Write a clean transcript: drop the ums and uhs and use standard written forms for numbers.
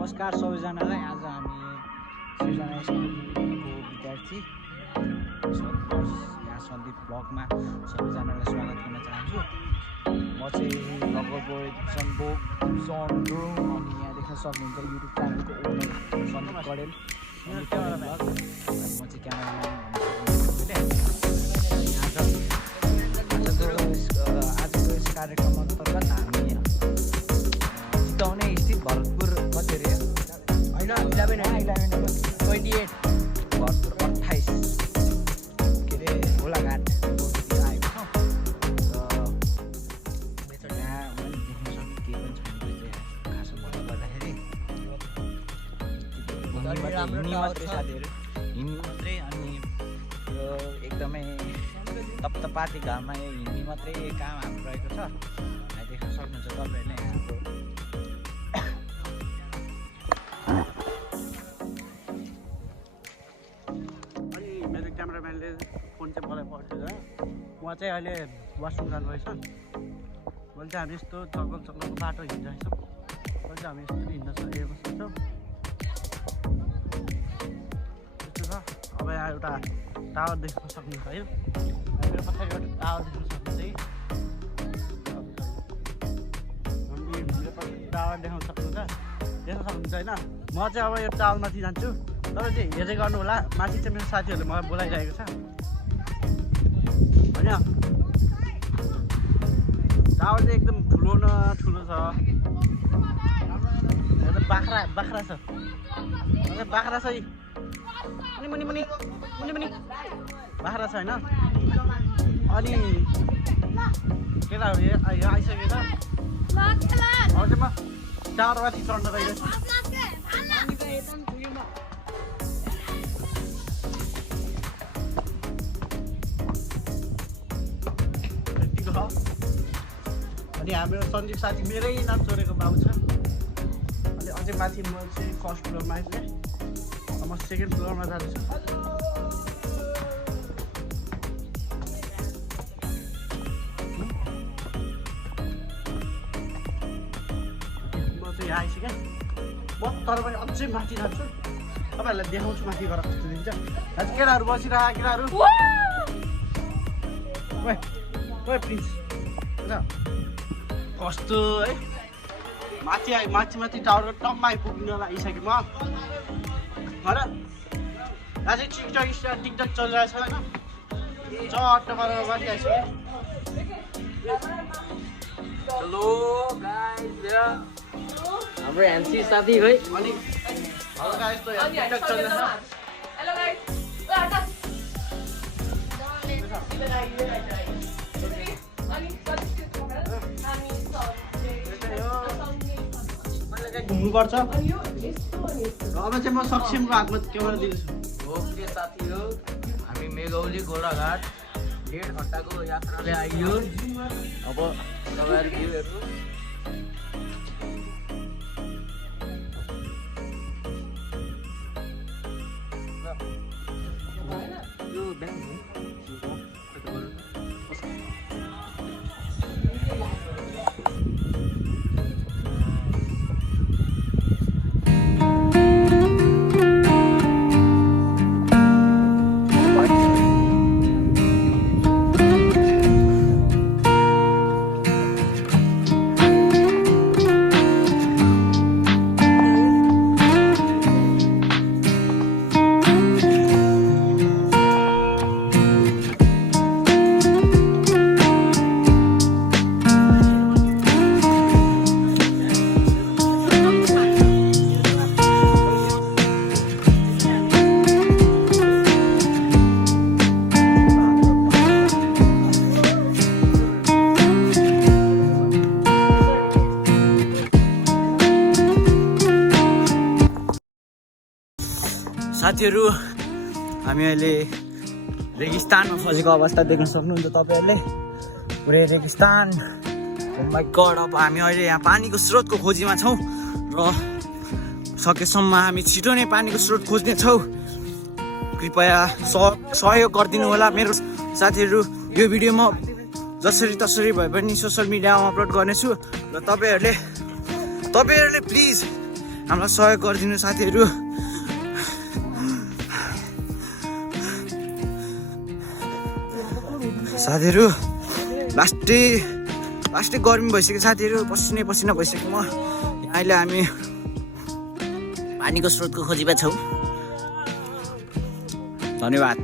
नमस्कार सबैजनालाई। आज हामी सृजना स्कुलको विद्यार्थी यहाँ सन्दीप ब्लगमा सबैजनालाई स्वागत गर्न चाहन्छु। म चाहिँ लगभग सनबोग सन्ड्रो अनि यहाँ देख्न सक्नुहुन्छ युट्युब च्यानलको ओनर सन्दीप कडेल ब्लग। अनि म चाहिँ क्यामेराम्यान आजको यस कार्यक्रम अन्तर्गत हामी चितौने स्थित भरतपुर कति अरे होइन 11 भरतपुर 28 के अरे गोलाघाट आएको छौँ र यहाँ मैले देख्न सक्ने केही पनि छैन। खासमा भन्नुपर्दाखेरि हिँड्ने मात्रै साथीहरू हिँड्ने मात्रै। अनि यो एकदमै तप्तपाती घाममा हिँड्ने मात्रै काम हाम्रो रहेको छ। यहाँ देख्न सक्नुहुन्छ तपाईँहरूले यहाँको क्यामेराम्यानले फोन चाहिँ मलाई पठाउँछ। म चाहिँ अहिले वासरुम जानुभएछ। मैले चाहिँ हामी यस्तो जङ्गल जङ्गलको बाटो हिँडिरहेछौँ। अहिले चाहिँ हामी यस्तो हिँड्न हेर्न सक्छौँ। त्यस्तो छ। अब यहाँ एउटा टावर देख्न सक्नुहुन्छ है। मेरो पछाडि एउटा टावर देख्न सक्नुहुन्छ है। टावर देखाउन सक्नुहुन्छ होइन। म चाहिँ अब यो टावरमाथि जान्छु। तपाईँ चाहिँ हेर्दै गर्नु होला। माथि चाहिँ मेरो साथीहरूले मलाई बोलाइरहेको छ होइन। टावर चाहिँ एकदम ठुलो न ठुलो छ। यहाँ त बाख्रा छ। बाख्रा छ है। मुनि बाख्रा छ होइन। अनि केटाहरू यहाँ आइसकेको छ। अब चाहिँ म टावरमाथि चढ्न गइरहेको छु। अनि हाम्रो सन्दीप साथी मेरै नाम छोडेको बाबु छ। अनि अझै माथि म चाहिँ फर्स्ट फ्लोरमा आइपुगेँ। म सेकेन्ड फ्लोरमा जाँदैछु। म चाहिँ यहाँ आइसकेँ। म तर पनि अझै माथि जान्छु। तपाईँहरूलाई देखाउँछु माथि गएर कस्तो दिन्छ। आज केटाहरू बसिरह केटाहरू प्लिज कस्तो है। माथि टावर टपमा आइपुग्न लागिसकेँ म होइन। यहाँ चाहिँ टिकटक चलिरहेछ होइन। चट्ट गरेर बसिआइसकेँ। हेलो गाइस, हाम्रो एमसी साथी है। अनि हल्का यस्तो टिकटक चलिरहेछ। हेलो गाइस, घुम्नुपर्छ। अब चाहिँ म सक्षमको हातमा क्यामेरा दिन्छु। ओके साथीहरू, हामी मेघौली गोलाघाट 1.5 घन्टाको यात्राले आइयो। अब तपाईँहरू भ्यू हेर्नु। यो ब्याङ्क साथीहरू, हामी अहिले रेगिस्तानमा फसेको अवस्था देख्न सक्नुहुन्छ तपाईँहरूले। पुरै रेगिस्तान। ओ माइ गड। अब हामी अहिले यहाँ पानीको स्रोतको खोजीमा छौँ र सकेसम्म हामी छिटो नै पानीको स्रोत खोज्नेछौँ। कृपया सहयोग गरिदिनु होला मेरो साथीहरू। यो भिडियो म जसरी तसरी भए पनि सोसियल मिडियामा अपलोड गर्नेछु र तपाईँहरूले प्लिज हामीलाई सहयोग गरिदिनु साथीहरू। साथीहरू लास्टै गर्मी भइसक्यो साथीहरू, पसिना भइसक्यो म। अहिले हामी पानीको स्रोतको खोजीमा छौँ। धन्यवाद।